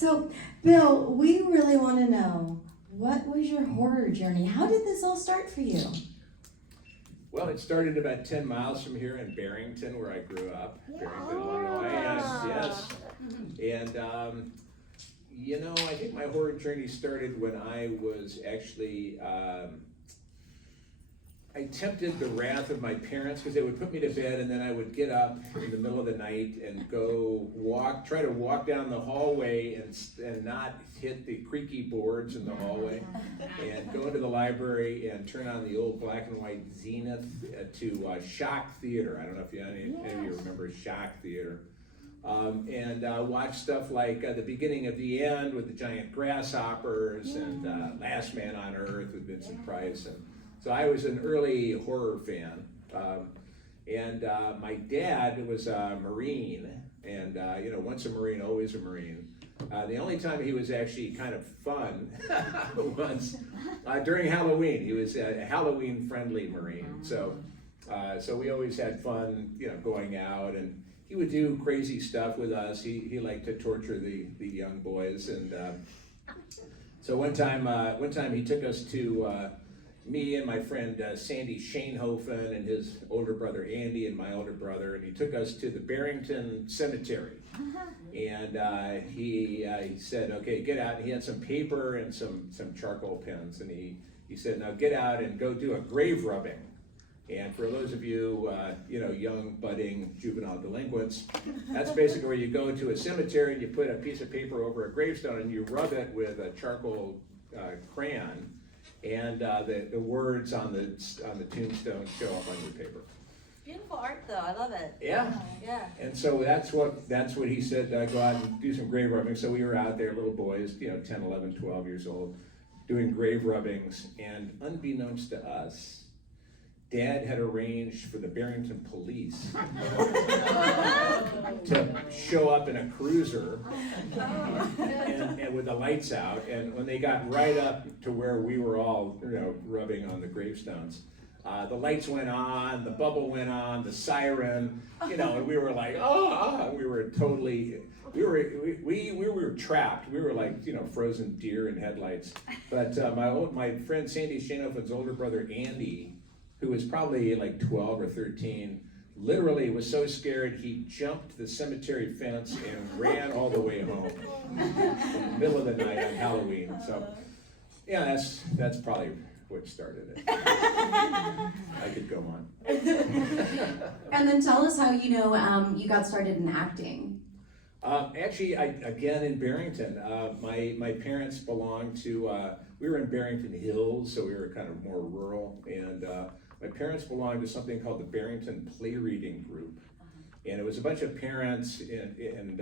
So, Bill, we really want to know, what was your horror journey? How did this all start for you? Well, it started about 10 miles from here in Barrington, where I grew up. Barrington, Illinois, yes. And, I think my horror journey started when I was actually, I tempted the wrath of my parents because they would put me to bed and then I would get up in the middle of the night and try to walk down the hallway and not hit the creaky boards in the hallway, and go into the library and turn on the old black and white Zenith to Shock Theater. I don't know if any of you remember Shock Theater. And watch stuff like The Beginning of the End with the giant grasshoppers and Last Man on Earth with Vincent Price. And so I was an early horror fan. And my dad was a Marine, and once a Marine, always a Marine. The only time he was actually kind of fun was during Halloween. He was a Halloween-friendly Marine, so we always had fun, going out, and he would do crazy stuff with us. He liked to torture the young boys, and so one time he took us to me and my friend Sandy Shanehofen and his older brother Andy and my older brother, and he took us to the Barrington Cemetery. And he said, okay, get out. And he had some paper and some charcoal pens, and he said, now get out and go do a grave rubbing. And for those of you, young, budding, juvenile delinquents, that's basically where you go to a cemetery and you put a piece of paper over a gravestone and you rub it with a charcoal crayon, and the words on the tombstone show up on your paper. Beautiful art, though. I love it. Yeah. Yeah. And so that's what he said, go out and do some grave rubbing. So we were out there, little boys, 10, 11, 12 years old, doing grave rubbings. And unbeknownst to us, Dad had arranged for the Barrington police to show up in a cruiser and with the lights out. And when they got right up to where we were all, rubbing on the gravestones, the lights went on, the bubble went on, the siren, and we were like, we were totally, we were trapped. We were like, frozen deer in headlights. But my friend Sandy Shanofen's older brother Andy, who was probably like 12 or 13, literally was so scared he jumped the cemetery fence and ran all the way home in the middle of the night on Halloween. So, yeah, that's probably what started it. I could go on. And then tell us how you got started in acting. Actually, again in Barrington, my parents belonged to. We were in Barrington Hills, so we were kind of more rural, and my parents belonged to something called the Barrington Play Reading Group, and it was a bunch of parents, and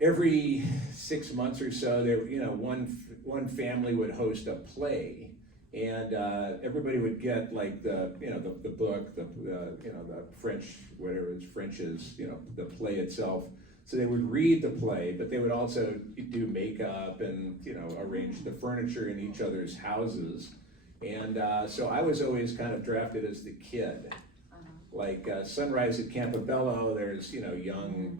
every 6 months or so, one family would host a play, and everybody would get like the book, the French, whatever it's French's, the play itself. So they would read the play, but they would also do makeup and arrange the furniture in each other's houses. And so I was always kind of drafted as the kid. Like Sunrise at Campobello, there's young,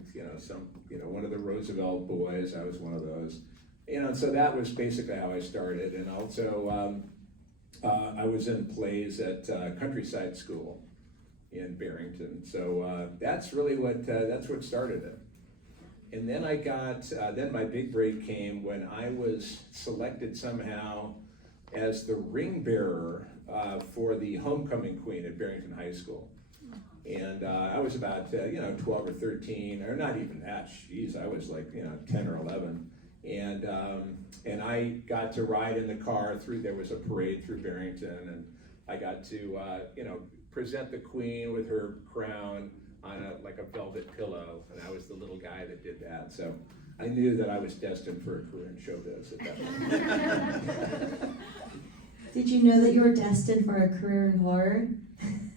one of the Roosevelt boys. I was one of those. And so that was basically how I started. And also I was in plays at Countryside School in Barrington. So that's really what started it. And then then my big break came when I was selected somehow as the ring bearer for the homecoming queen at Barrington High School. And I was about 12 or 13, or not even that, geez, I was like 10 or 11. And I got to ride in the car there was a parade through Barrington, and I got to present the queen with her crown on a velvet pillow, and I was the little guy that did that. So I knew that I was destined for a career in showbiz at that point. Did you know that you were destined for a career in horror?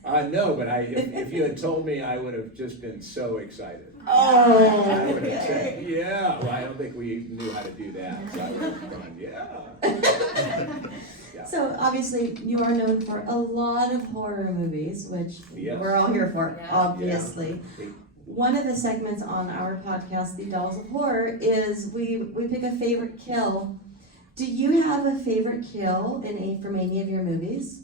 No, but if you had told me, I would have just been so excited. Oh, I would have said, yeah. Well, I don't think we knew how to do that, so I would have gone, yeah. So obviously you are known for a lot of horror movies, which Yes. we're all here for, obviously. Yeah. one of the segments on our podcast, The Dolls of Horror, is we pick a favorite kill. Do you have a favorite kill from any of your movies?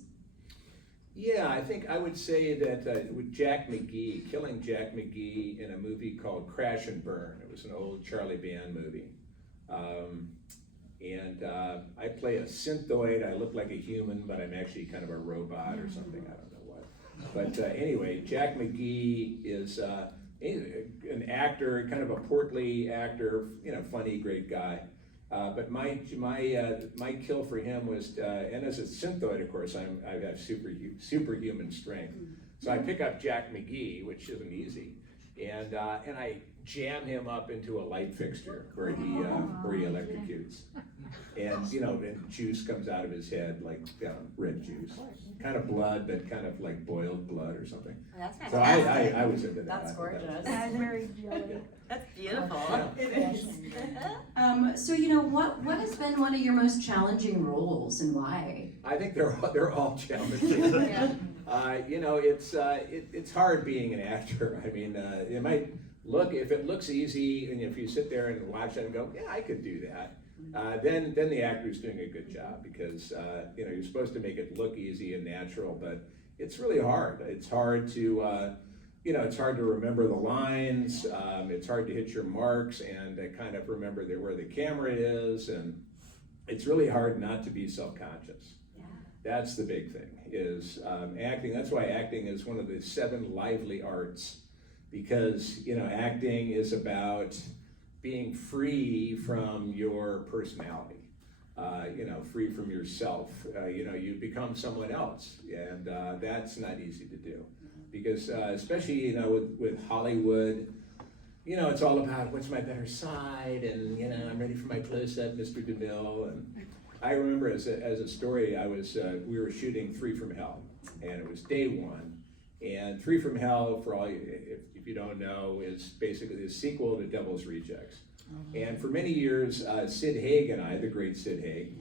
Yeah, I think I would say that with Jack McGee, killing Jack McGee in a movie called Crash and Burn. It was an old Charlie Band movie. I play a synthoid. I look like a human, but I'm actually kind of a robot or something. I don't know what. But anyway, Jack McGee is an actor, kind of a portly actor, funny, great guy. But my kill for him was, and as a synthoid, of course, I have superhuman strength. So I pick up Jack McGee, which isn't easy, and I jam him up into a light fixture where he electrocutes, and then juice comes out of his head, like red juice, kind of blood, but kind of like boiled blood or something. Oh, that's So fantastic. I was into that. That's gorgeous. Raspberry jelly. That's beautiful. It is. So what has been one of your most challenging roles and why? I think they're all challenging. Yeah. It's hard being an actor. I mean, it might if it looks easy, and if you sit there and watch it and go, yeah, I could do that. Then the actor's doing a good job because you're supposed to make it look easy and natural, but it's really hard. It's hard to it's hard to remember the lines. It's hard to hit your marks and kind of remember where the camera is, and it's really hard not to be self-conscious. Yeah. That's the big thing, is acting. That's why acting is one of the 7 lively arts, because acting is about being free from your personality, free from yourself. You become someone else, and that's not easy to do, because especially with Hollywood, it's all about what's my better side, and I'm ready for my close-up, Mr. DeMille. And I remember as a story, we were shooting 3 from Hell, and it was day 1. And 3 from Hell, for all if you don't know, is basically the sequel to Devil's Rejects. And for many years, Sid Haig and I, the great Sid Haig,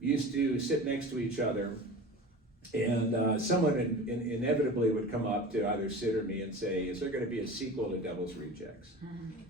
used to sit next to each other, and someone inevitably would come up to either Sid or me and say, is there going to be a sequel to Devil's Rejects?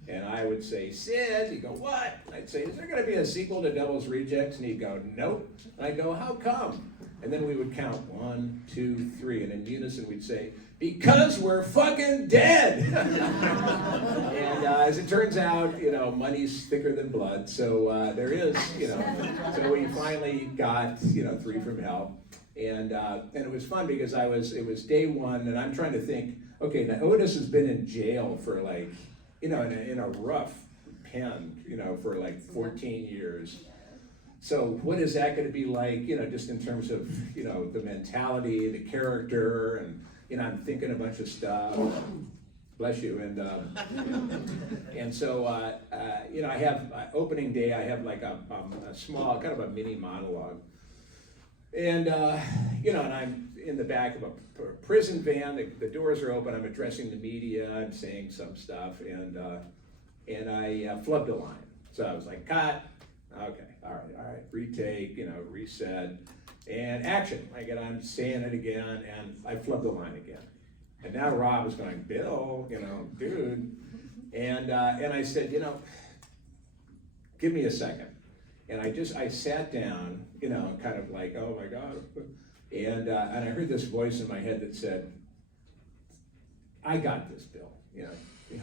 And I would say, Sid. He'd go, what? I'd say, is there going to be a sequel to Devil's Rejects? And he'd go, nope. And I'd go, how come? And then we would count 1, 2, 3, and in unison we'd say, because we're fucking dead. And as it turns out, money's thicker than blood, so there is, so we finally got, 3 from Hell. And it was fun because it was day 1, and I'm trying to think, okay, now Otis has been in jail for in a rough pen, for 14 years. So what is that going to be like, just in terms of, the mentality, the character, and, I'm thinking a bunch of stuff. Bless you. And so, I have, opening day, I have a small, kind of a mini monologue. And, and I'm in the back of a prison van, the doors are open, I'm addressing the media, I'm saying some stuff, and I flubbed a line. So I was like, cut. Okay, all right, retake, reset, and action. I'm saying it again, and I flubbed the line again. And now Rob is going, Bill, dude. And I said, give me a second. And I sat down, kind of like, oh my God. And I heard this voice in my head that said, I got this, Bill.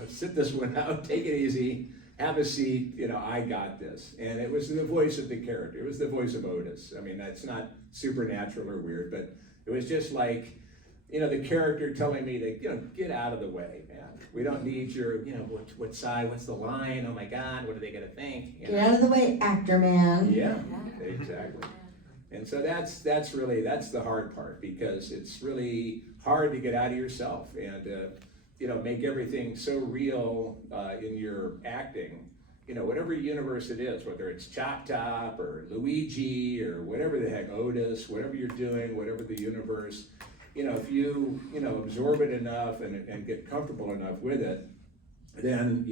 Sit this one out, take it easy. Have a seat, I got this. And it was the voice of the character. It was the voice of Otis. I mean, that's not supernatural or weird, but it was just like, the character telling me to, get out of the way, man. We don't need your, what side, what's the line? Oh my God, what are they gonna think? Get out of the way, actor man. Yeah, exactly. And so that's the hard part, because it's really hard to get out of yourself and, make everything so real in your acting, whatever universe it is, whether it's Chop Top or Luigi or whatever the heck, Otis, whatever you're doing, whatever the universe, if you, absorb it enough and get comfortable enough with it, then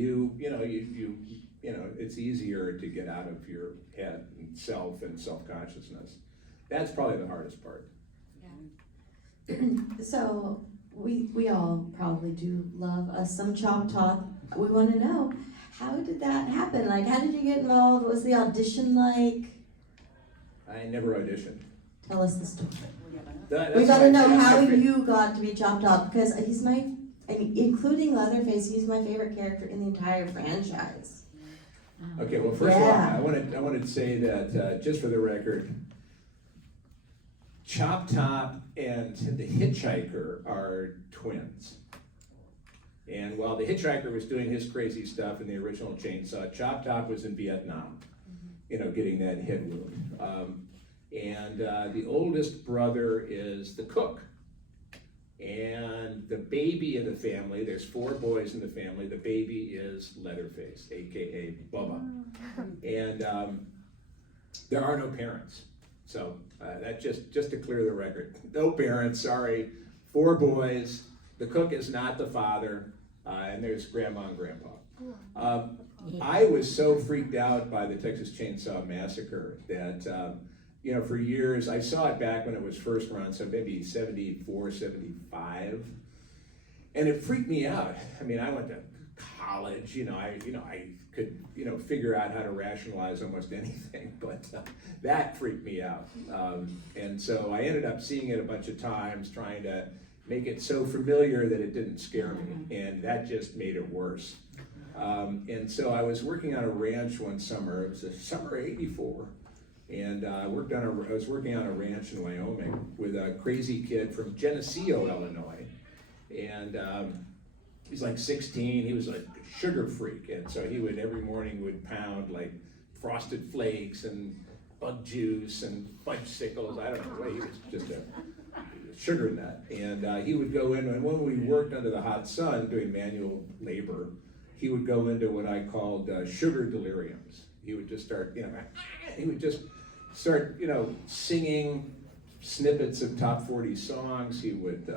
it's easier to get out of your head and self-consciousness. That's probably the hardest part. So we all probably do love us some Chop Top. We want to know, how did that happen? Like, how did you get involved? What was the audition like? I never auditioned. Tell us the story. That's We gotta know my how favorite- you got to be Chop Top, because he's including Leatherface, he's my favorite character in the entire franchise. Okay, well, first of all, Yeah. I wanted to say that, just for the record, Chop Top and the Hitchhiker are twins. And while the Hitchhiker was doing his crazy stuff in the original Chainsaw, Chop Top was in Vietnam, getting that head wound. And the oldest brother is the cook. And the baby of the family, there's 4 boys in the family, the baby is Leatherface, AKA Bubba. And there are no parents. So that just to clear the record. No parents, sorry. 4 boys, the cook is not the father, and there's grandma and grandpa. I was so freaked out by the Texas Chainsaw Massacre that for years, I saw it back when it was first run, so maybe 74, 75, and it freaked me out. I mean, I went to college, I could, figure out how to rationalize almost anything, but that freaked me out. And so I ended up seeing it a bunch of times, trying to make it so familiar that it didn't scare me, and that just made it worse. And so I was working on a ranch one summer, it was the summer of '84, and I was working on a ranch in Wyoming with a crazy kid from Geneseo, Illinois. And he's like 16, he was like a sugar freak. And so he would, every morning would pound like Frosted Flakes and bug juice and fudgesicles. I don't know, he was just a sugar nut. And he would go in, and when we worked under the hot sun doing manual labor, he would go into what I called sugar deliriums. He would just start, he would just start, singing snippets of top 40 songs. He would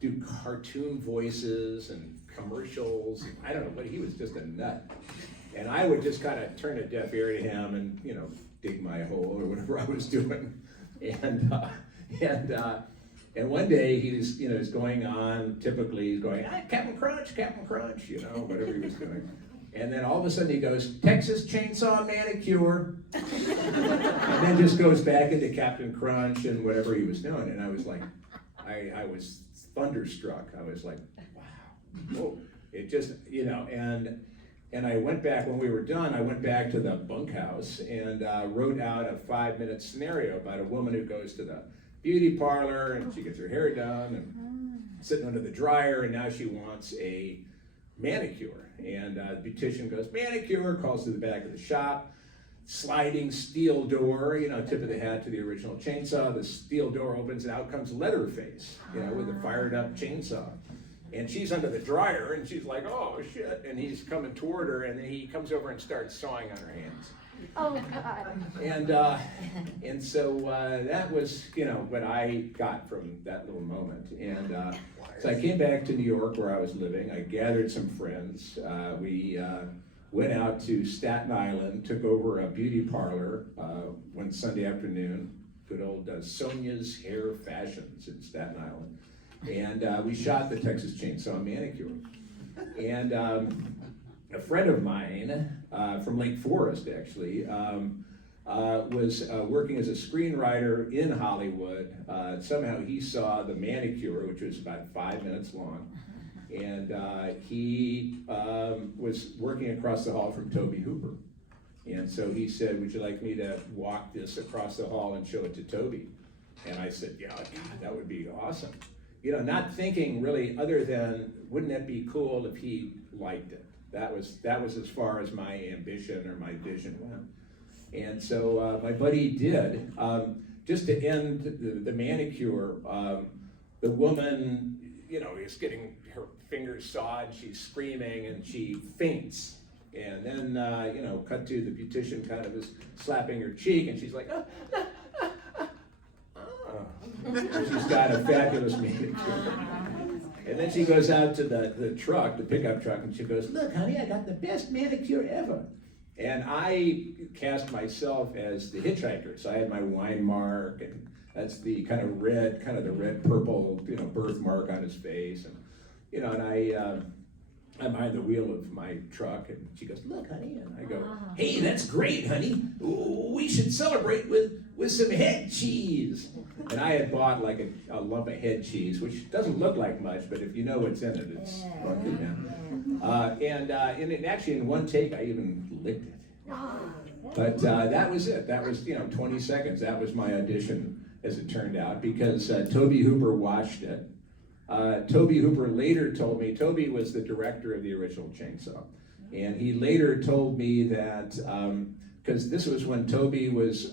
do cartoon voices and commercials. I don't know, but he was just a nut. And I would just kind of turn a deaf ear to him and, dig my hole or whatever I was doing. And one day he's going on, typically he's going, Captain Crunch, whatever he was doing. And then all of a sudden he goes, Texas Chainsaw Manicure. And then just goes back into Captain Crunch and whatever he was doing. And I was like, I was thunderstruck. I was like, wow, whoa. It just, and I went back, when we were done, I went back to the bunkhouse and wrote out a 5-minute scenario about a woman who goes to the beauty parlor and she gets her hair done and sitting under the dryer, and now she wants a manicure. And the beautician goes, manicure, calls to the back of the shop, sliding steel door, tip of the hat to the original Chainsaw. The steel door opens and out comes Leatherface, with a fired up chainsaw. And she's under the dryer and she's like, oh shit. And he's coming toward her and he comes over and starts sawing on her hands. Oh, God. And so that was, what I got from that little moment. And so I came back to New York where I was living. I gathered some friends. We went out to Staten Island, took over a beauty parlor one Sunday afternoon, good old Sonia's Hair Fashions in Staten Island. And we shot the Texas Chainsaw Manicure. And a friend of mine from Lake Forest, actually, was working as a screenwriter in Hollywood. Somehow he saw the manicure, which was about 5 minutes long, and he was working across the hall from Tobe Hooper. And so he said, would you like me to walk this across the hall and show it to Tobe? And I said, yeah, God, that would be awesome. Not thinking really other than, wouldn't that be cool if he liked it? That was as far as my ambition or my vision went. And so my buddy did. Just to end the manicure, the woman, is getting her fingers sawed, she's screaming and she faints. And then, cut to the beautician kind of is slapping her cheek and she's like, And she's got a fabulous manicure. And then she goes out to the truck, the pickup truck, and she goes, look, honey, I got the best manicure ever. And I cast myself as the hitchhiker. So I had my wine mark, and That's the kind of the red purple, birthmark on his face, and I'm behind the wheel of my truck, and she goes, "Look, honey," and I go, "Hey, that's great, honey. We should celebrate with some head cheese." And I had bought like a lump of head cheese, which doesn't look like much, but if you know what's in it, it's funky, man. And actually, in one take, I even licked it. But that was it. That was 20 seconds. That was my audition, as it turned out, because Tobe Hooper watched it. Tobe Hooper later told me, Tobe was the director of the original Chainsaw, and he later told me that, because this was when Tobe was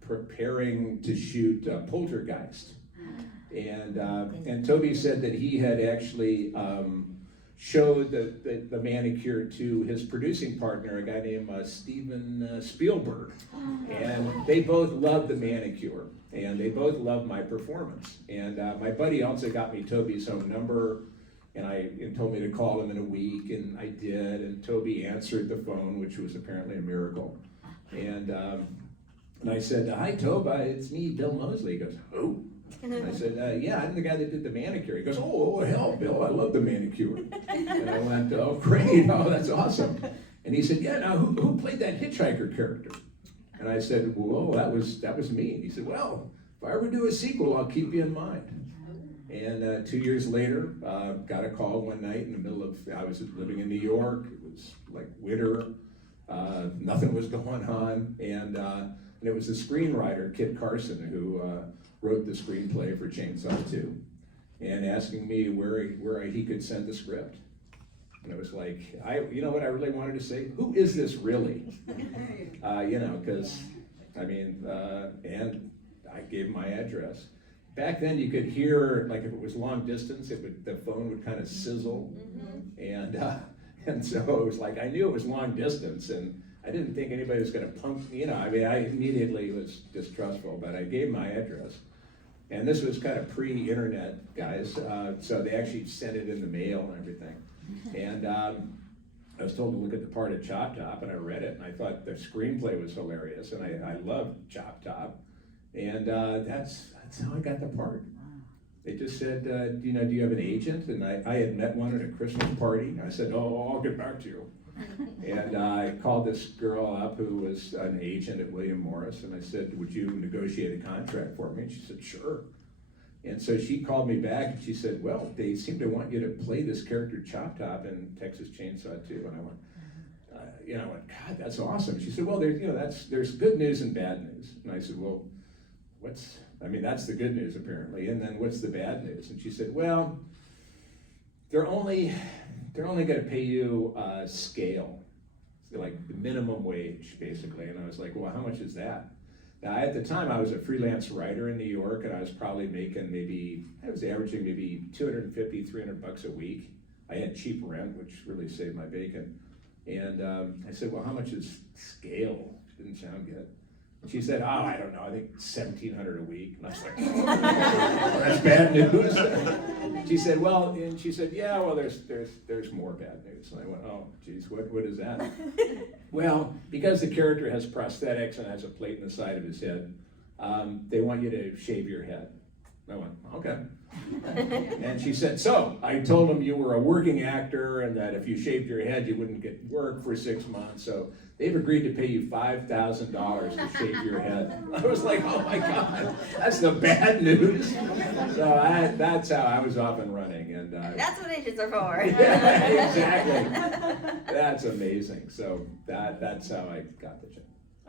preparing to shoot Poltergeist, and Tobe said that he had actually showed the manicure to his producing partner, a guy named Steven Spielberg, and they both loved the manicure. And they both loved my performance. And my buddy also got me Toby's home number, and told me to call him in a week, and I did. And Tobe answered the phone, which was apparently a miracle. And I said, "Hi, Tobe, it's me, Bill Moseley." He goes, "Who?" And I said, "Yeah, I'm the guy that did the manicure." He goes, "Oh, hell, Bill, I love the manicure." And I went, "Oh, great, oh, that's awesome." And he said, "Yeah, now who played that hitchhiker character?" And I said, "Well, that was me." And he said, "Well, if I ever do a sequel, I'll keep you in mind." And 2 years later, got a call one night in the middle of, I was living in New York. It was like winter, nothing was going on, and it was the screenwriter, Kit Carson, who wrote the screenplay for Chainsaw 2, and asking me where he could send the script. And it was like, you know what I really wanted to say? Who is this really? Because, and I gave him my address. Back then you could hear, like if it was long distance, the phone would kind of sizzle. And so it was like, I knew it was long distance, and I didn't think anybody was gonna punk me, I immediately was distrustful, but I gave my address. And this was kind of pre-internet, guys, so they actually sent it in the mail and everything. And I was told to look at the part of Chop Top, and I read it, and I thought the screenplay was hilarious, and I loved Chop Top, and that's how I got the part. They just said, do you have an agent? And I had met one at a Christmas party. I said, "Oh, I'll get back to you." And I called this girl up who was an agent at William Morris, and I said, "Would you negotiate a contract for me?" And she said, "Sure." And so she called me back, and she said, "Well, they seem to want you to play this character Chop Top in Texas Chainsaw 2. And I went, "God, that's awesome." She said, "Well, there's good news and bad news." And I said, "Well, that's the good news apparently. And then what's the bad news?" And she said, "Well, they're only going to pay you scale, like the minimum wage, basically." And I was like, "Well, how much is that?" Now, at the time, I was a freelance writer in New York, and I was probably making I was averaging maybe $250, $300 a week. I had cheap rent, which really saved my bacon. And I said, "Well, how much is scale?" Didn't sound good. She said, "Oh, I don't know, I think $1,700 a week." And I was like, "That's bad news." She said, "Yeah, well, there's more bad news." And I went, "Oh, geez, what is that?" "Well, because the character has prosthetics and has a plate in the side of his head, they want you to shave your head." I went, "Okay." And she said, "So I told them you were a working actor and that if you shaved your head, you wouldn't get work for 6 months. So they've agreed to pay you $5,000 to shave your head." I was like, "Oh my God, that's the bad news." So that's how I was off and running. And That's what agents are for. yeah, exactly. That's amazing. So that's how I got the job.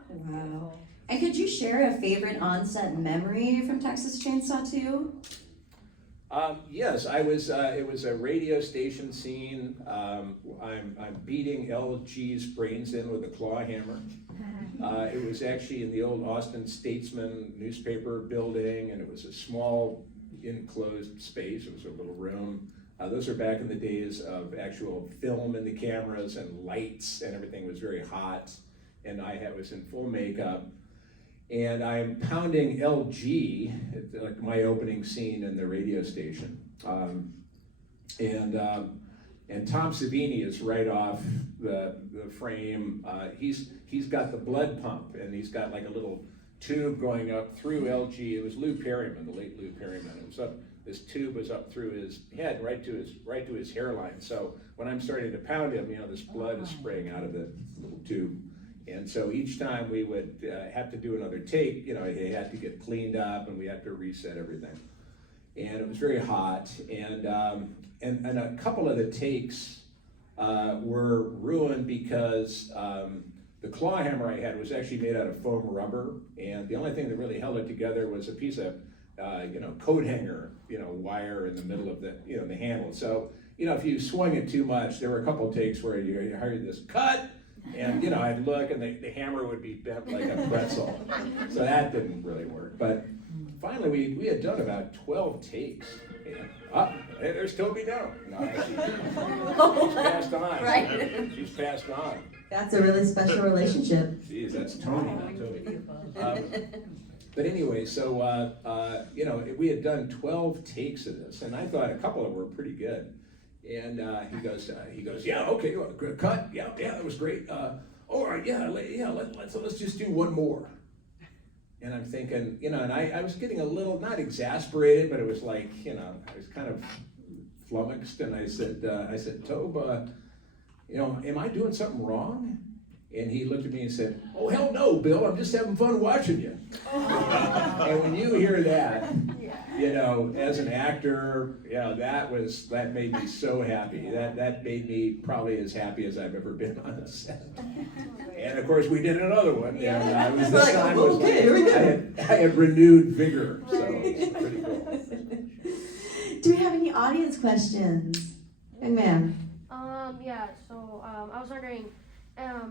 Wow. And could you share a favorite on-set memory from Texas Chainsaw 2? Yes, I was. It was a radio station scene. I'm beating LG's brains in with a claw hammer. It was actually in the old Austin Statesman newspaper building, and it was a small enclosed space. It was a little room. Those are back in the days of actual film in the cameras and lights, and everything was very hot. And I was in full makeup. And I'm pounding LG, like my opening scene in the radio station. And Tom Savini is right off the frame. He's got the blood pump, and he's got like a little tube going up through LG. It was Lou Perryman, the late Lou Perryman. It was up. This tube was up through his head, right to his hairline. So when I'm starting to pound him, this blood is spraying out of the little tube. And so each time we would have to do another take, he had to get cleaned up, and we had to reset everything. And it was very hot, and a couple of the takes were ruined because the claw hammer I had was actually made out of foam rubber, and the only thing that really held it together was a piece of coat hanger, wire in the middle of the handle. So if you swung it too much, there were a couple of takes where you heard this cut. And I'd look, and the hammer would be bent like a pretzel. So that didn't really work. But finally, we had done about 12 takes. And, hey, there's Toby now. No, she's passed on. Right. She's passed on. That's a really special relationship. Geez, that's Tony, not Toby. But anyway, so we had done 12 takes of this, and I thought a couple of them were pretty good. And he goes, yeah, okay, cut, yeah, that was great. All right, let's just do one more. And I'm thinking, and I was getting a little, not exasperated, but it was like, I was kind of flummoxed, and I said, Tobe, am I doing something wrong? And he looked at me and said, oh, hell no, Bill, I'm just having fun watching you. And when you hear that, as an actor, that made me so happy. That made me probably as happy as I've ever been on a set. And of course, we did another one. And I was this time was okay, here we go. I had renewed vigor, so it's pretty cool. Do we have any audience questions? Young man. Yeah, so I was wondering,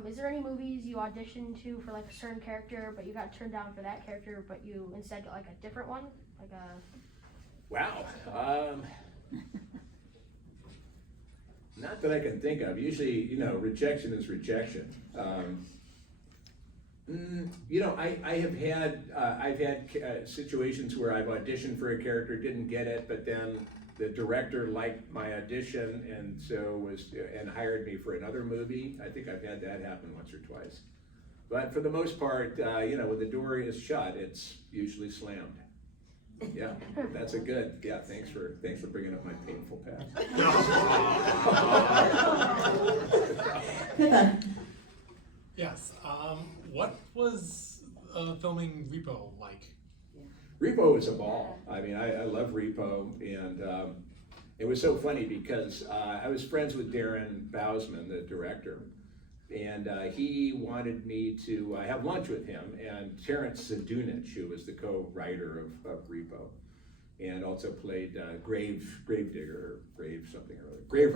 is there any movies you auditioned to for like a certain character, but you got turned down for that character, but you instead got like a different one? Like a... Wow. Not that I can think of. Usually, rejection is rejection. I've had situations where I've auditioned for a character, didn't get it, but then the director liked my audition and and hired me for another movie. I think I've had that happen once or twice. But for the most part, when the door is shut, it's usually slammed. Yeah, that's a good. Yeah, thanks for bringing up my painful past. Yes. What was filming Repo like? Repo was a ball. I mean, I love Repo, and it was so funny because I was friends with Darren Bousman, the director, and he wanted me to have lunch with him and Terrence Sedunich, who was the co-writer of Repo, and also played Grave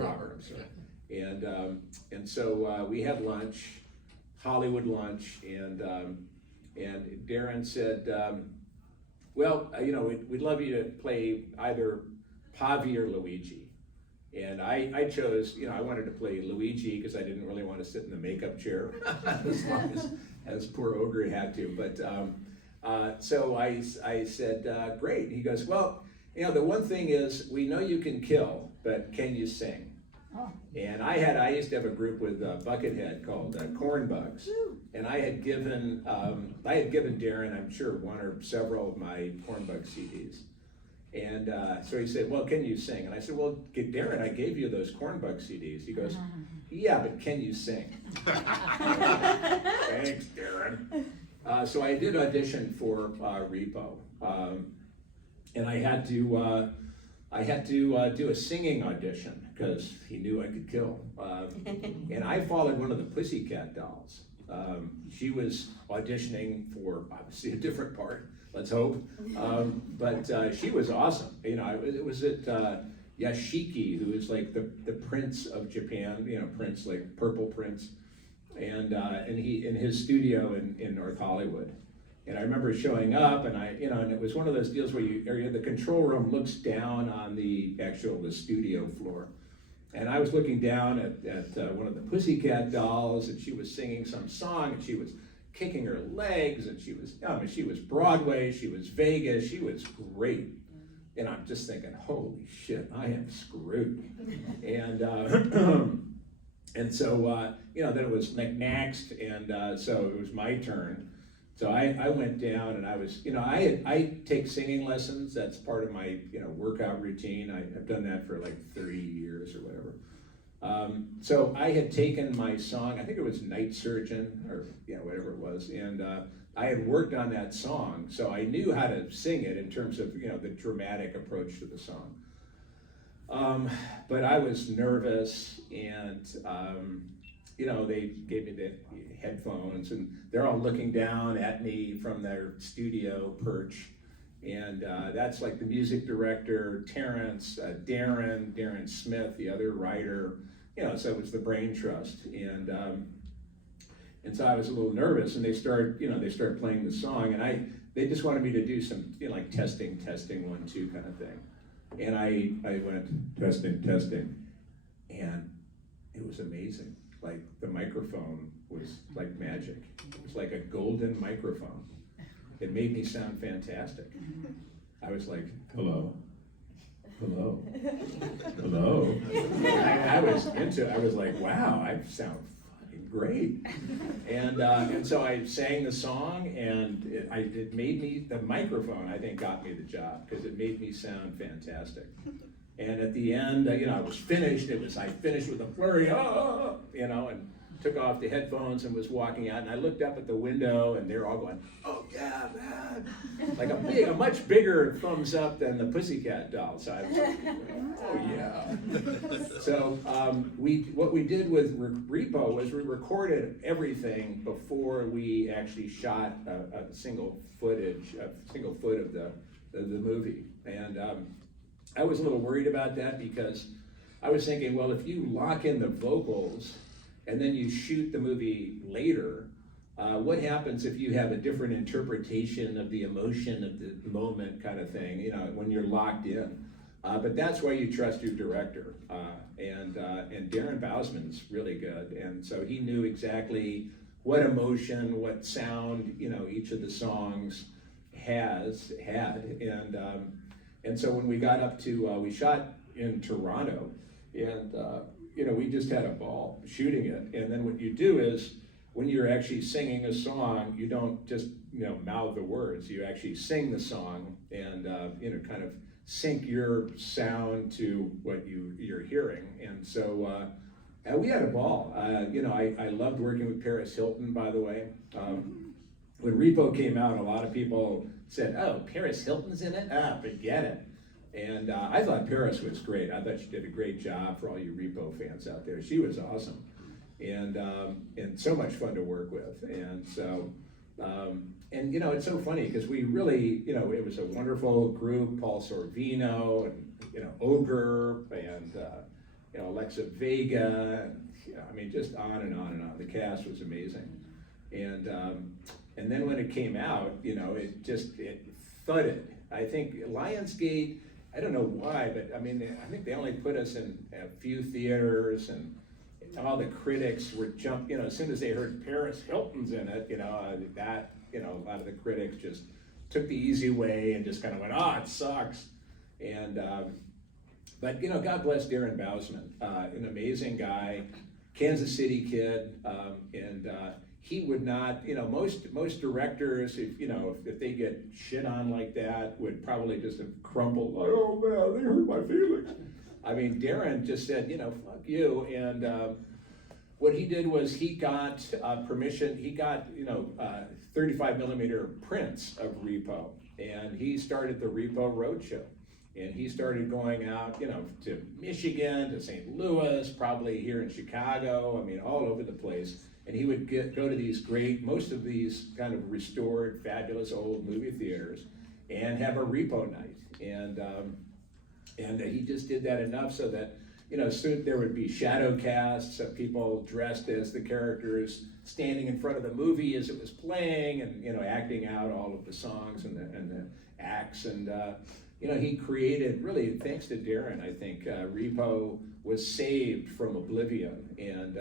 Robber. I'm sorry. And so we had lunch, Hollywood lunch, and Darren said, well, we'd love you to play either Pavi or Luigi. And I chose, I wanted to play Luigi because I didn't really want to sit in the makeup chair as long as poor Ogre had to. But so I said, great. He goes, well, the one thing is we know you can kill, but can you sing? Oh. And I used to have a group with Buckethead called Corn Bugs, and I had given Darren, I'm sure, one or several of my Corn Bug CDs. And so he said, well, can you sing? And I said, well, Darren, I gave you those Corn Bug CDs. He goes, yeah, but can you sing? Thanks, Darren. So I did audition for Repo, and I had to do a singing audition because he knew I could kill. And I followed one of the Pussycat Dolls. She was auditioning for obviously a different part. Let's hope. But she was awesome. It was Yashiki, who is like the Prince of Japan. Prince, like Purple Prince, and he in his studio in North Hollywood. And I remember showing up, and and it was one of those deals where the control room looks down on the studio floor. And I was looking down at one of the Pussycat Dolls, and she was singing some song, and she was kicking her legs, and she was Broadway, she was Vegas, she was great. And I'm just thinking, holy shit, I am screwed. And and so then it was next, and so it was my turn. So I went down and I was, I take singing lessons. That's part of my, workout routine. I've done that for like 30 years or whatever. So I had taken my song, I think it was Night Surgeon or whatever it was, and I had worked on that song, so I knew how to sing it in terms of the dramatic approach to the song. But I was nervous, and they gave me the headphones, and they're all looking down at me from their studio perch. And that's like the music director, Terrence, Darren Smith, the other writer, so it was the brain trust. And so I was a little nervous, and they start playing the song, and they just wanted me to do some, like testing, 1, 2 kind of thing. And I went testing, and it was amazing. Like the microphone was like magic. It was like a golden microphone. It made me sound fantastic. I was like, hello. I was like, wow, I sound fucking great. And so I sang the song, and it made me, the microphone I think got me the job, because it made me sound fantastic. And at the end, I was finished. I finished with a flurry, and took off the headphones and was walking out. And I looked up at the window, and they're all going, "Oh yeah, man!" Like a much bigger thumbs up than the Pussycat Dolls. So I was like, "Oh yeah." So what we did with Repo was we recorded everything before we actually shot a single foot of the movie, and I was a little worried about that, because I was thinking, well, if you lock in the vocals and then you shoot the movie later, what happens if you have a different interpretation of the emotion of the moment kind of thing, when you're locked in? But that's why you trust your director. And Darren Bousman's really good. And so he knew exactly what emotion, what sound, each of the songs had. And so when we got up to, we shot in Toronto, and we just had a ball shooting it. And then what you do is, when you're actually singing a song, you don't just mouth the words. You actually sing the song, and kind of sync your sound to what you're hearing. And so we had a ball. I loved working with Paris Hilton, by the way. When Repo came out, a lot of people said, "Oh, Paris Hilton's in it? Forget it." And I thought Paris was great. I thought she did a great job for all you Repo fans out there. She was awesome, and so much fun to work with. And so, it's so funny, because we really, it was a wonderful group. Paul Sorvino, and Ogre, and Alexa Vega, and just on and on and on. The cast was amazing, and then when it came out, it thudded. I think Lionsgate, I don't know why, but I think they only put us in a few theaters, and all the critics were as soon as they heard Paris Hilton's in it, a lot of the critics just took the easy way and just kind of went, it sucks. And, but God bless Darren Bousman, an amazing guy, Kansas City kid, and he would not, most directors, if they get shit on like that, would probably just have crumbled, like, "Oh man, they hurt my feelings." Darren just said, "Fuck you." And what he did was he got permission, he got, 35 millimeter prints of Repo, and he started the Repo Roadshow. And he started going out, to Michigan, to St. Louis, probably here in Chicago, all over the place. And he would go to most of these kind of restored, fabulous old movie theaters, and have a Repo night. And he just did that enough so that, soon there would be shadow casts of people dressed as the characters, standing in front of the movie as it was playing, and acting out all of the songs and the acts. And he created, really thanks to Darren, I think, Repo was saved from oblivion. And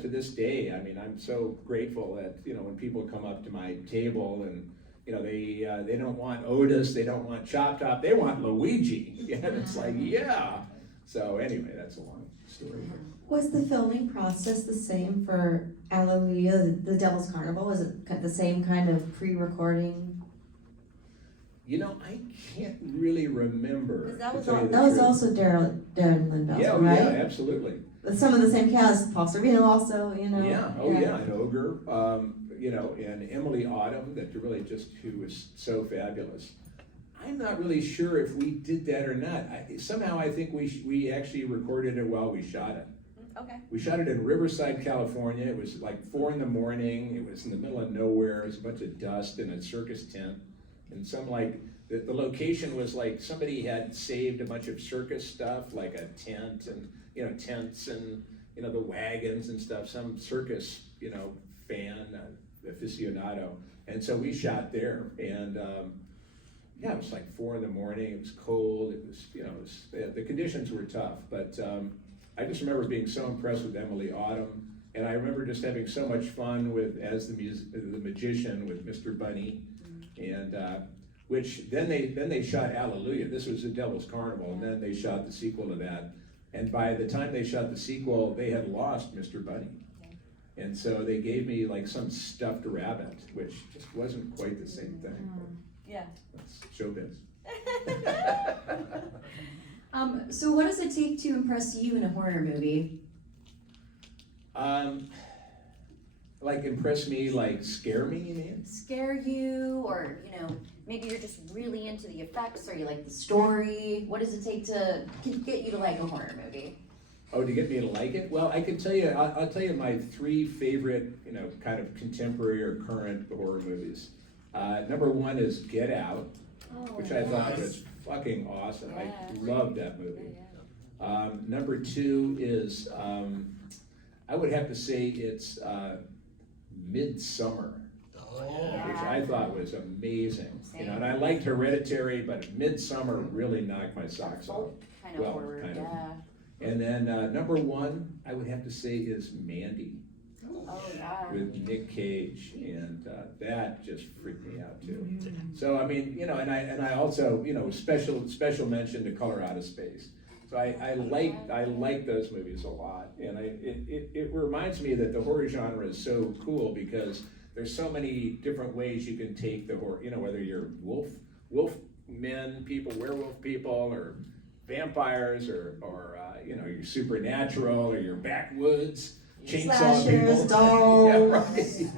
to this day, I'm so grateful that when people come up to my table and they don't want Otis, they don't want Chop Top, they want Luigi. And it's like, yeah. So anyway, that's a long story. Was the filming process the same for Alleluia, the Devil's Carnival? Was it the same kind of pre-recording? You know, I can't really remember. 'Cause that to was tell you the That was truth. also Darren Lindell, Yeah, oh, right? yeah, absolutely. With some of the same cast, Paul Sorvino also, you know. Yeah, oh yeah, and Ogre, you know, and Emily Autumn, that really just, who was so fabulous. I'm not really sure if we did that or not. Somehow I think we actually recorded it while we shot it. Okay. We shot it in Riverside, California. It was like 4 a.m. It was in the middle of nowhere. It was a bunch of dust in a circus tent. And the location was like somebody had saved a bunch of circus stuff, like a tent and, you know, tents and, you know, the wagons and stuff, some circus, you know, fan, aficionado. And so we shot there. And yeah, it was like 4 a.m. It was cold. It was, you know, the conditions were tough. But I just remember being so impressed with Emily Autumn. And I remember just having so much fun as the magician with Mr. Bunny. And which then they shot Alleluia. This was the Devil's Carnival, and then they shot the sequel to that. And by the time they shot the sequel, they had lost Mr. Bunny. And so they gave me like some stuffed rabbit, which just wasn't quite the same thing. Yeah. That's showbiz. So what does it take to impress you in a horror movie? Like impress me, like scare me, you mean? Scare you, or maybe you're just really into the effects, or you like the story. What does it take to get you to like a horror movie? Oh, to get me to like it? Well, I can tell you, I'll tell you my 3 favorite, you know, kind of contemporary or current horror movies. Number 1 is Get Out, which I thought was fucking awesome. I loved that movie. Number 2 is, I would have to say it's Midsummer, which I thought was amazing. You know, and I liked Hereditary, but Midsummer really knocked my socks off. Kind of Well, horror, kind of. yeah. And then number 1, I would have to say, is Mandy Oh yeah. with Nick Cage, and that just freaked me out too. So I mean, you know, and I also, you know, special mention to Color Out of Space. So I like those movies a lot, and it reminds me that the horror genre is so cool because there's so many different ways you can take the horror. You know, whether you're wolf men people, werewolf people, or vampires, or you know, you're supernatural, or you're backwoods, chainsaw Slashers, people. dolls. Yeah, right.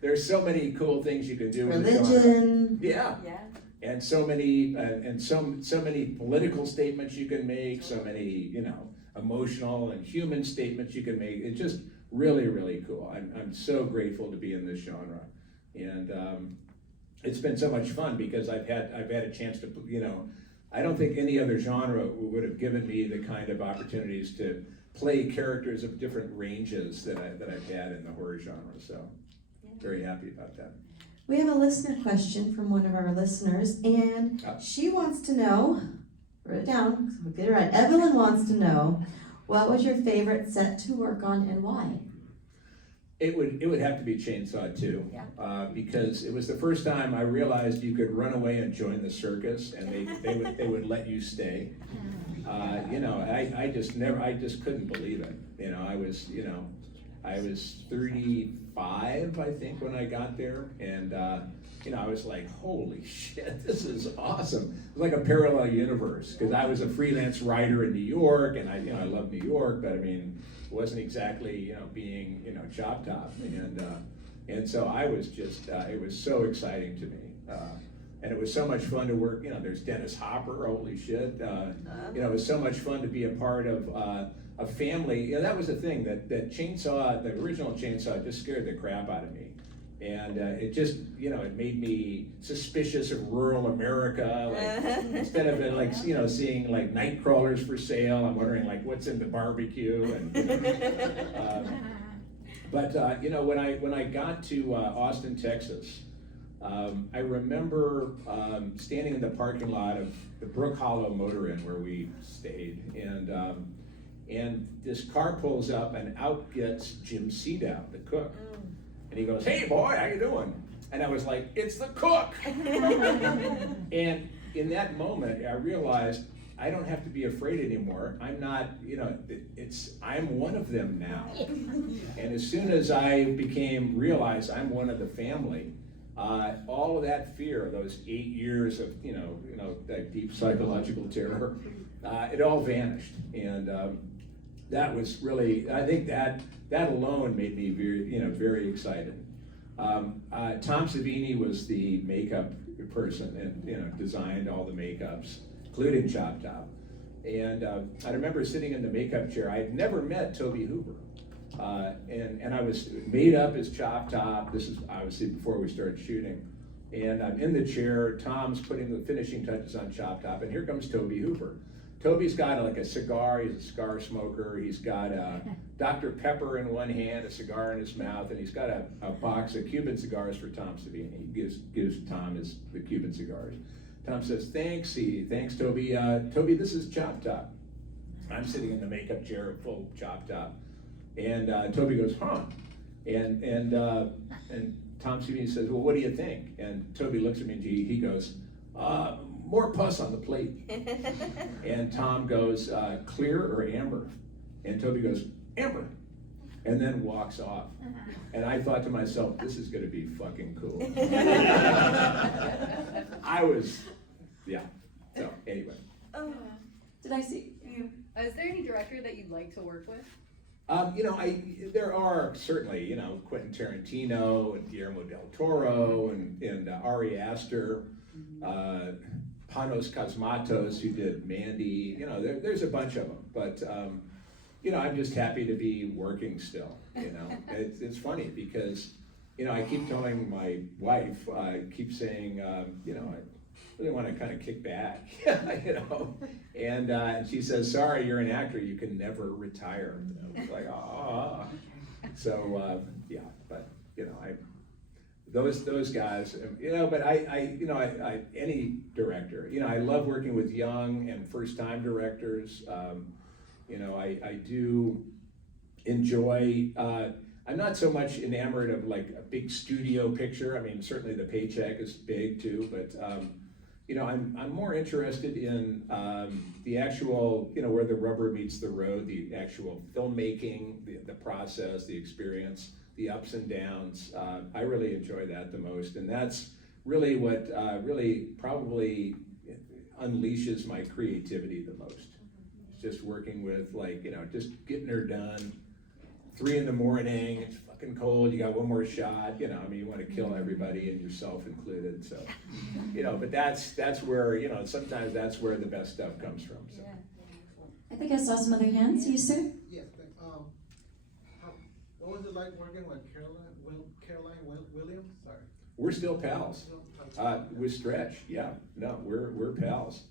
There's so many cool things you can do with the genre. Religion. Yeah. Yeah. And so many, so many political statements you can make, so many, you know, emotional and human statements you can make. It's just really, really cool. I'm so grateful to be in this genre, and it's been so much fun because I've had a chance to, you know, I don't think any other genre would have given me the kind of opportunities to play characters of different ranges that I've had in the horror genre. So very happy about that. We have a listener question from one of our listeners, and she wants to know, write it down, so we'll get it right. Evelyn wants to know, what was your favorite set to work on and why? It would have to be Chainsaw 2, because it was the first time I realized you could run away and join the circus, and they would let you stay. You know, I just couldn't believe it. You know, I was 35, I think, when I got there, and you know, I was like, holy shit, this is awesome. It was like a parallel universe, because I was a freelance writer in New York, and I love New York, but I mean, it wasn't exactly, you know, being, you know, Chop Top, and so I was just, it was so exciting to me. And it was so much fun to work, you know, there's Dennis Hopper, holy shit. You know, it was so much fun to be a part of a family. You know, that was the thing, that Chainsaw, the original Chainsaw, just scared the crap out of me. And it just, you know, it made me suspicious of rural America. Like, instead of it, like, you know, seeing like night crawlers for sale, I'm wondering like what's in the barbecue. And, you know, but you know, when I got to Austin, Texas, I remember standing in the parking lot of the Brook Hollow Motor Inn where we stayed, and this car pulls up, and out gets Jim Seadow, the cook. And he goes, "Hey boy, how you doing?" And I was like, "It's the cook!" And in that moment, I realized I don't have to be afraid anymore. I'm not, I'm one of them now. And as soon as I realized I'm one of the family, all of that fear, those 8 years of, that deep psychological terror, it all vanished. And that was really, I think that alone made me very excited. Tom Savini was the makeup person and, designed all the makeups, including Chop Top. And I remember sitting in the makeup chair. I had never met Tobe Hooper. And I was made up as Chop Top. This is obviously before we started shooting. And I'm in the chair. Tom's putting the finishing touches on Chop Top, and here comes Tobe Hooper. Toby's got like a cigar. He's a cigar smoker. He's got Dr. Pepper in one hand, a cigar in his mouth, and he's got a box of Cuban cigars for Tom Savini. He gives Tom the Cuban cigars. Tom says, thanks, Toby. Toby, this is Chop Top. I'm sitting in the makeup chair full Chop Top. And Toby goes, huh? And Tom Savini says, well, what do you think? And Toby looks at me and he goes, more pus on the plate. And Tom goes, clear or amber? And Toby goes, amber. And then walks off. And I thought to myself, this is gonna be fucking cool. So anyway. Did I see you? Is there any director that you'd like to work with? There are certainly, Quentin Tarantino and Guillermo del Toro and Ari Aster, Panos Cosmatos, who did Mandy. There's a bunch of them, but I'm just happy to be working still. It's funny because I keep telling my wife, I keep saying, I really want to kind of kick back, and she says, sorry, you're an actor, you can never retire. I was like, ah. So but those guys, but I any director, I love working with young and first-time directors. I do enjoy. I'm not so much enamored of like a big studio picture. I mean, certainly the paycheck is big too, but I'm more interested in the actual, where the rubber meets the road, the actual filmmaking, the process, the experience, the ups and downs. I really enjoy that the most, and that's really what really probably unleashes my creativity the most. It's just working with just getting her done. 3 a.m, it's fucking cold, you got one more shot, you want to kill everybody and yourself included, so, but that's where, sometimes that's where the best stuff comes from, so. I think I saw some other hands. You, sir? Yes, what was it like working with Caroline Williams? Sorry. We're still pals. With Stretch, yeah, no, we're pals.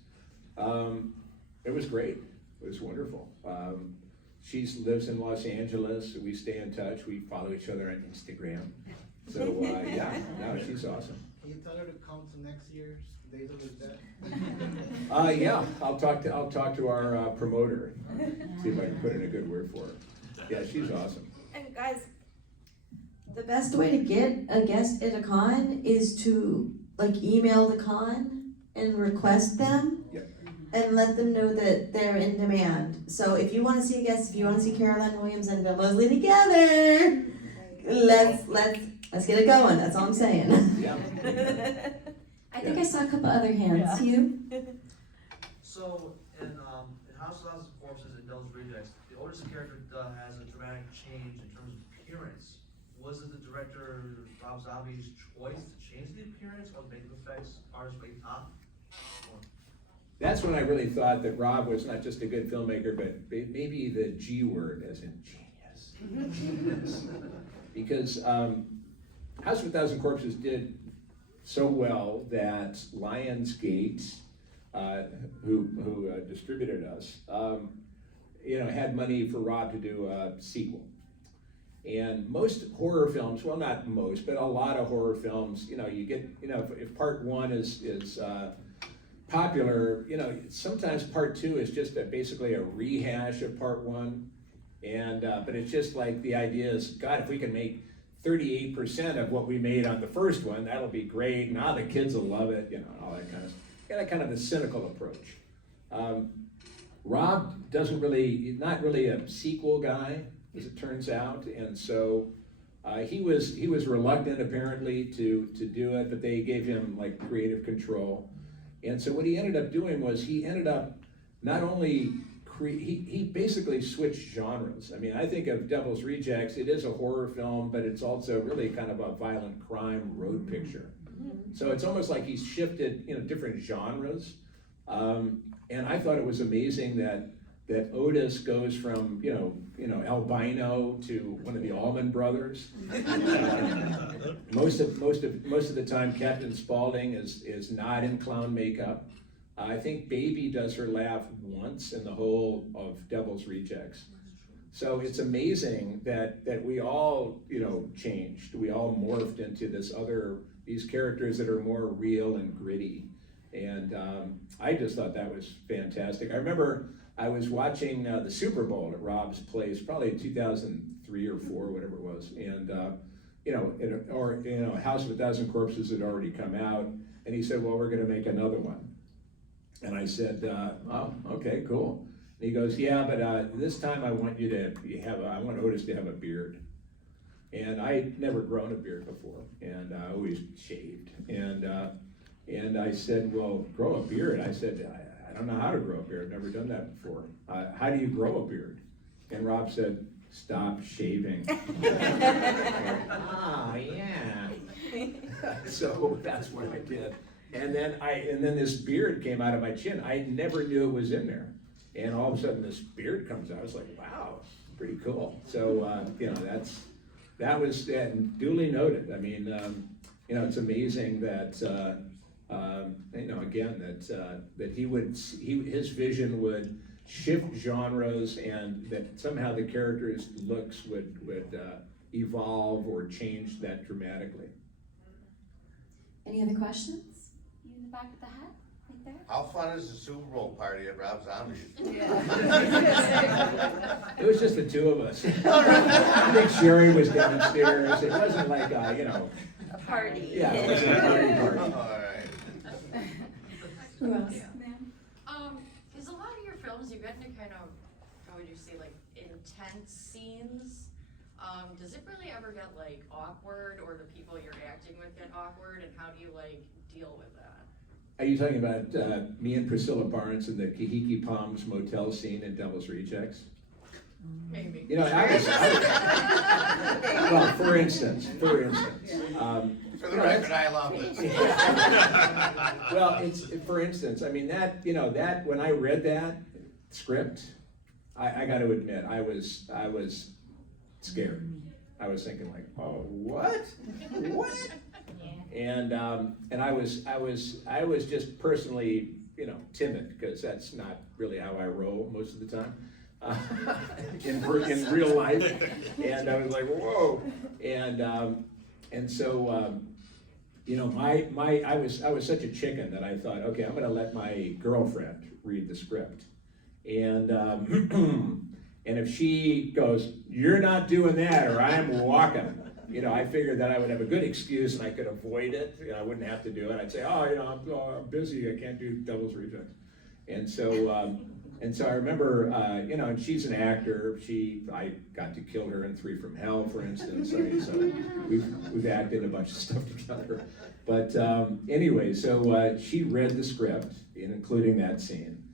It was great, it was wonderful. She lives in Los Angeles, so we stay in touch, we follow each other on Instagram. So, she's awesome. Can you tell her to come to next year's Days of His Death? Yeah, I'll talk to our promoter, see if I can put in a good word for her. Yeah, she's awesome. And guys, The best way to get a guest at a con is to email the con and request them. Yep. And let them know that they're in demand. So if you want to see a guest, if you want to see Caroline Williams and Bill Mosley together, let's get it going. That's all I'm saying. Yeah. I think I saw a couple other hands. You? So in House of Thousand Corpses and Devil's Rejects, the oldest character has a dramatic change in terms of appearance. Was it the director Rob Zombie's choice to change the appearance, or the makeup effects artist Ray Top? That's when I really thought that Rob was not just a good filmmaker, but maybe the G word, as in genius. Because House of a Thousand Corpses did so well that Lionsgate, who distributed us, had money for Rob to do a sequel. And most horror films, well, not most, but a lot of horror films, you get, if part 1 is popular, sometimes part 2 is just basically a rehash of part 1, and but it's just like the idea is, God, if we can make 38% of what we made on the first one, that'll be great. Now the kids will love it, all that kind of stuff. Kind of the cynical approach. Rob not really a sequel guy, as it turns out, and so he was reluctant apparently to do it, but they gave him like creative control. And so what he ended up doing was he ended up not only he basically switched genres. I mean, I think of Devil's Rejects, it is a horror film, but it's also really kind of a violent crime road picture. So it's almost like he's shifted, different genres. And I thought it was amazing that Otis goes from, albino to one of the Allman Brothers. Most of the time, Captain Spaulding is not in clown makeup. I think Baby does her laugh once in the whole of Devil's Rejects. So it's amazing that we all, changed. We all morphed into these characters that are more real and gritty. And I just thought that was fantastic. I remember I was watching the Super Bowl at Rob's place, probably in 2003 or 4, whatever it was. And, House of a Thousand Corpses had already come out. And he said, well, we're going to make another one. And I said, oh, okay, cool. And he goes, yeah, but this time I want I want Otis to have a beard. And I'd never grown a beard before, and I always shaved. And I said, well, grow a beard. I said, I don't know how to grow a beard. I've never done that before. How do you grow a beard? And Rob said, stop shaving. Yeah. So that's what I did. And then this beard came out of my chin. I never knew it was in there. And all of a sudden this beard comes out. I was like, wow, pretty cool. So, that was duly noted. I mean, it's amazing that, that his vision would shift genres, and that somehow the characters' looks would evolve or change that dramatically. Any other questions? You in the back of the hat, right there? How fun is the Super Bowl party at Rob Zombie's? It was just the two of us. I think Sherry was downstairs. It wasn't like, A party. Yeah, it wasn't a party. All right. Who else? Is a lot of your films, you get into kind of, how would you say, like intense scenes? Does it really ever get like awkward, or the people you're acting with get awkward, and how do you like deal with that? Are you talking about me and Priscilla Barnes in the Kahiki Palms motel scene in Devil's Rejects? Maybe. Well, for instance. For the record, I love this. Well, it's, for instance, I mean, that when I read that script, I got to admit, I was scared. I was thinking like, oh, what? And I was just personally, timid, because that's not really how I roll most of the time. In real life, and I was like, whoa, and so I was such a chicken that I thought, okay, I'm going to let my girlfriend read the script, and and if she goes, you're not doing that, or I'm walking, I figured that I would have a good excuse and I could avoid it. I wouldn't have to do it. I'd say, I'm busy, I can't do Devil's Rejects, and so I remember, and she's an actor. I got to kill her in 3 from Hell, for instance. So we've acted a bunch of stuff together. But anyway, so she read the script, including that scene.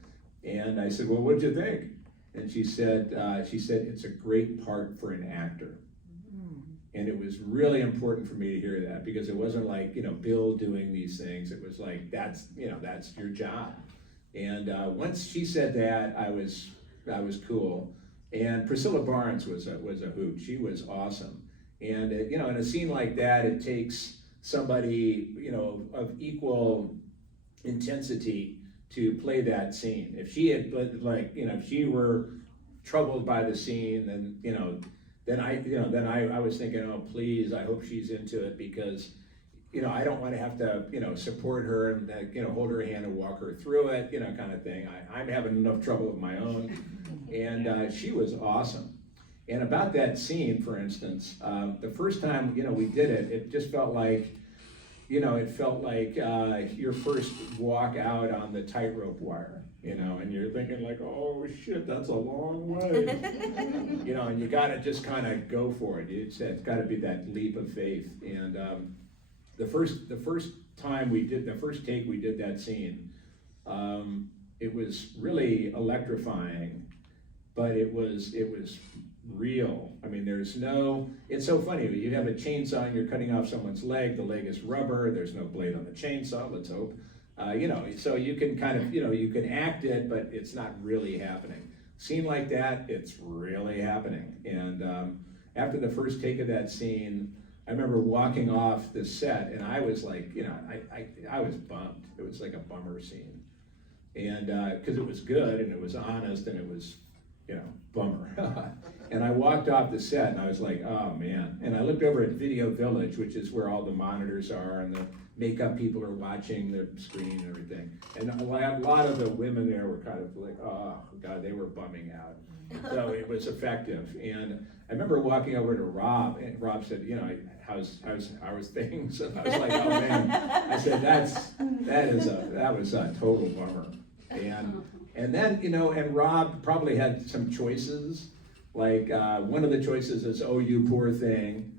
And I said, well, what'd you think? And she said, it's a great part for an actor. And it was really important for me to hear that, because it wasn't like, Bill doing these things. It was like, that's your job. And once she said that, I was cool. And Priscilla Barnes was a hoot. She was awesome. And in a scene like that, it takes somebody of equal intensity to play that scene. If she had if she were troubled by the scene, then I was thinking, oh please, I hope she's into it, because I don't want to have to, support her and, hold her hand and walk her through it, kind of thing. I'm having enough trouble of my own. And she was awesome. And about that scene, for instance, the first time, we did it, it just felt like, your first walk out on the tightrope wire. you know, and you're thinking like, oh shit, that's a long way. You know, and you gotta just kind of go for it. It's gotta be that leap of faith. And the first take we did that scene, it was really electrifying, but it was real. I mean, it's so funny, you have a chainsaw and you're cutting off someone's leg, the leg is rubber, there's no blade on the chainsaw, let's hope. You know, so you can kind of, you know, you can act it, but it's not really happening. Scene like that, it's really happening. And after the first take of that scene, I remember walking off the set and I was like, you know, I was bummed. It was like a bummer scene. And because it was good and it was honest and it was, you know, bummer. And I walked off the set and I was like, oh man. And I looked over at Video Village, which is where all the monitors are and the makeup people are watching the screen and everything. And a lot of the women there were kind of like, oh God, they were bumming out. So it was effective. And I remember walking over to Rob and Rob said, you know, how's things? And I was like, oh man. I said, that was a total bummer. And then, you know, and Rob probably had some choices. Like one of the choices is, oh, you poor thing.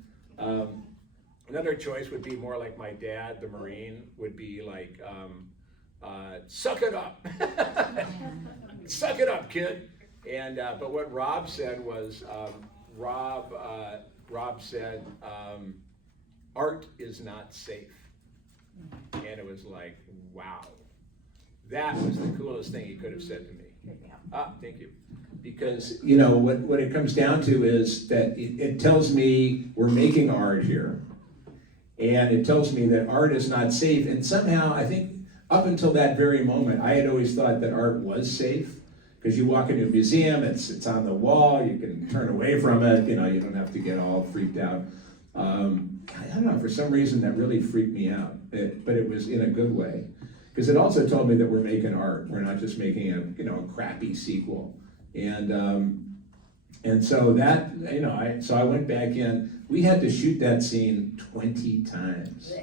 Another choice would be more like my dad, the Marine, would be like, suck it up. Suck it up, kid. And but what Rob said was, Rob said, art is not safe. And it was like, wow. That was the coolest thing he could have said to me. Thank you. Because, you know, what it comes down to is that it tells me we're making art here. And it tells me that art is not safe. And somehow, I think, up until that very moment, I had always thought that art was safe. Because you walk into a museum, it's on the wall, you can turn away from it, you know, you don't have to get all freaked out. I don't know, for some reason that really freaked me out, but it was in a good way. Because it also told me that we're making art, we're not just making a crappy sequel. And so that, you know, so I went back in, we had to shoot that scene 20 times.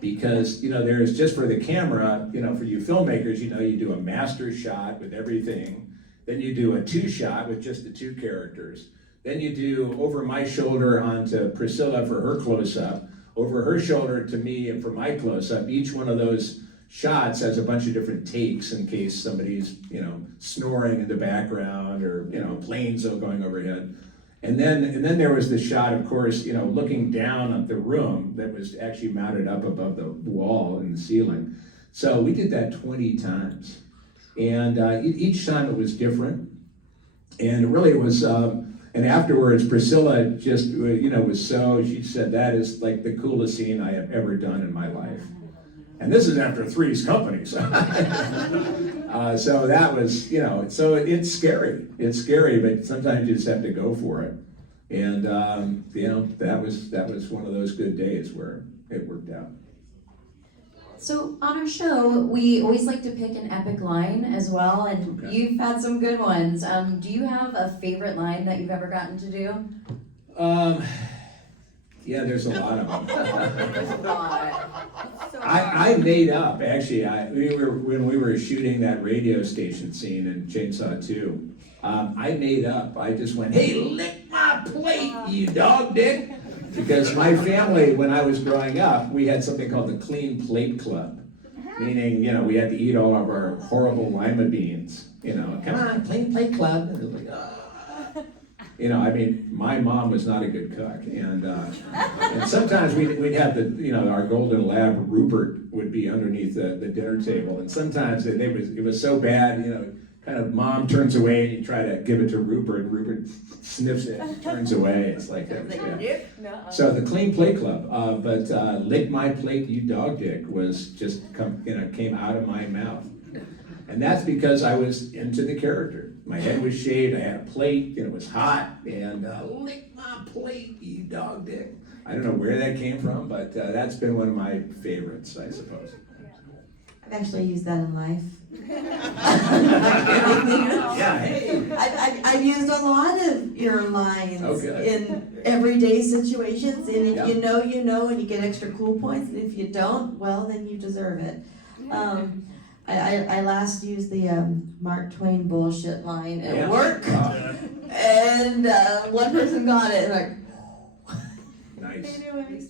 Because, you know, there's just for the camera, you know, for you filmmakers, you know, you do a master shot with everything. Then you do a 2-shot with just the 2 characters. Then you do over my shoulder onto Priscilla for her close-up, over her shoulder to me and for my close-up. Each one of those shots has a bunch of different takes in case somebody's, you know, snoring in the background or, you know, planes going overhead. And then there was the shot, of course, you know, looking down at the room that was actually mounted up above the wall in the ceiling. So we did that 20 times. And each time it was different. And it really was, and afterwards, Priscilla just, you know, she said, that is like the coolest scene I have ever done in my life. And this is after Three's Company. So, so that was, you know, so it's scary. It's scary, but sometimes you just have to go for it. And, you know, that was one of those good days where it worked out. So on our show, we always like to pick an epic line as well, and Okay. You've had some good ones. Do you have a favorite line that you've ever gotten to do? Yeah, there's a lot of them. There's a lot. I made up, actually, when we were shooting that radio station scene in Chainsaw 2, I made up, I just went, hey, lick my plate, you dog dick. Because my family, when I was growing up, we had something called the Clean Plate Club. Meaning, you know, we had to eat all of our horrible lima beans. You know, come on, Clean Plate Club. And it was like, oh. You know, I mean, my mom was not a good cook. And sometimes we'd have you know, our golden lab, Rupert, would be underneath the dinner table. And sometimes it was so bad, you know, kind of mom turns away and you try to give it to Rupert, and Rupert sniffs it and turns away. It's like that. Yeah. So the Clean Plate Club, but lick my plate, you dog dick, was just came out of my mouth. And that's because I was into the character. My head was shaved, I had a plate, and it was hot, and lick my plate, you dog dick. I don't know where that came from, but that's been one of my favorites, I suppose. I've actually used that in life. Yeah, hey. I've used a lot of your lines in everyday situations, and if you know, and you get extra cool points, and if you don't, well, then you deserve it. I last used the Mark Twain bullshit line at Yeah. work, and one person got it. Like, Nice. anyway,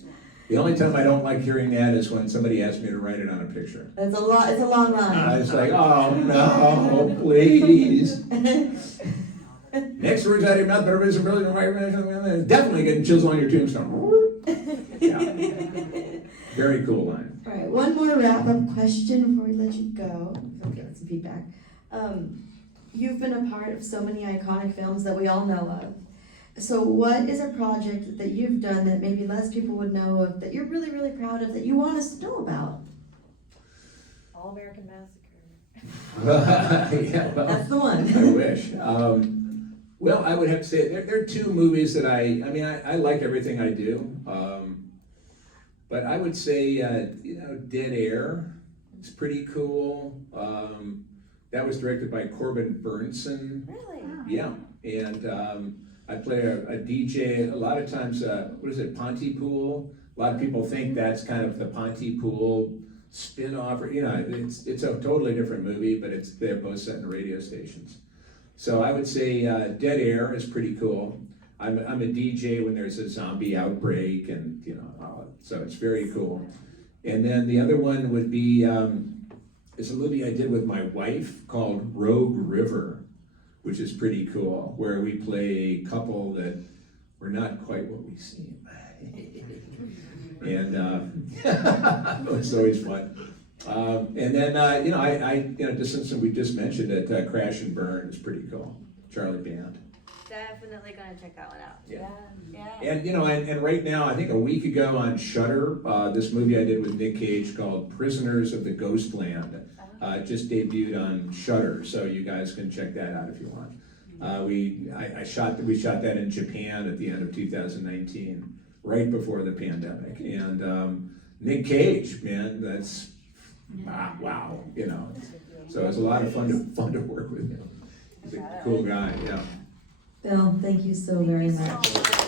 The only time I don't like hearing that is when somebody asks me to write it on a picture. it's a lot. It's a long line. I was like, oh no, please. Next words out of your mouth, but everybody's really definitely getting chills on your tombstone. Yeah. Very cool line. All right, one more wrap-up question before we let you go. Okay, get some feedback. You've been a part of so many iconic films that we all know of. So what is a project that you've done that maybe less people would know of, that you're really, really proud of, that you want us to know about? All American Massacre. Yeah, well, That's the one. I wish. Well, I would have to say there are two movies that I like everything I do. But I would say, Dead Air is pretty cool. That was directed by Corbin Burnson. Really? Yeah, and I play a DJ. A lot of times, what is it, Pontypool? A lot of people think that's kind of the Pontypool spin-off. Or, it's a totally different movie, but they're both set in radio stations. So I would say Dead Air is pretty cool. I'm a DJ when there's a zombie outbreak, and so it's very cool. And then the other one would be it's a movie I did with my wife called Rogue River, which is pretty cool, where we play a couple that were not quite what we seem. And it's always fun. And then I just since we just mentioned it, Crash and Burn is pretty cool. Charlie Band. Definitely gonna check that one out. Yeah. Yeah. And and right now, I think a week ago on Shudder, this movie I did with Nick Cage called Prisoners of the Ghostland just debuted on Shudder, so you guys can check that out if you want. We shot that in Japan at the end of 2019, right before the pandemic, and Nick Cage, man, that's wow, So it was a lot of fun to work with him. He's a cool guy, yeah. Bill, thank you so very much.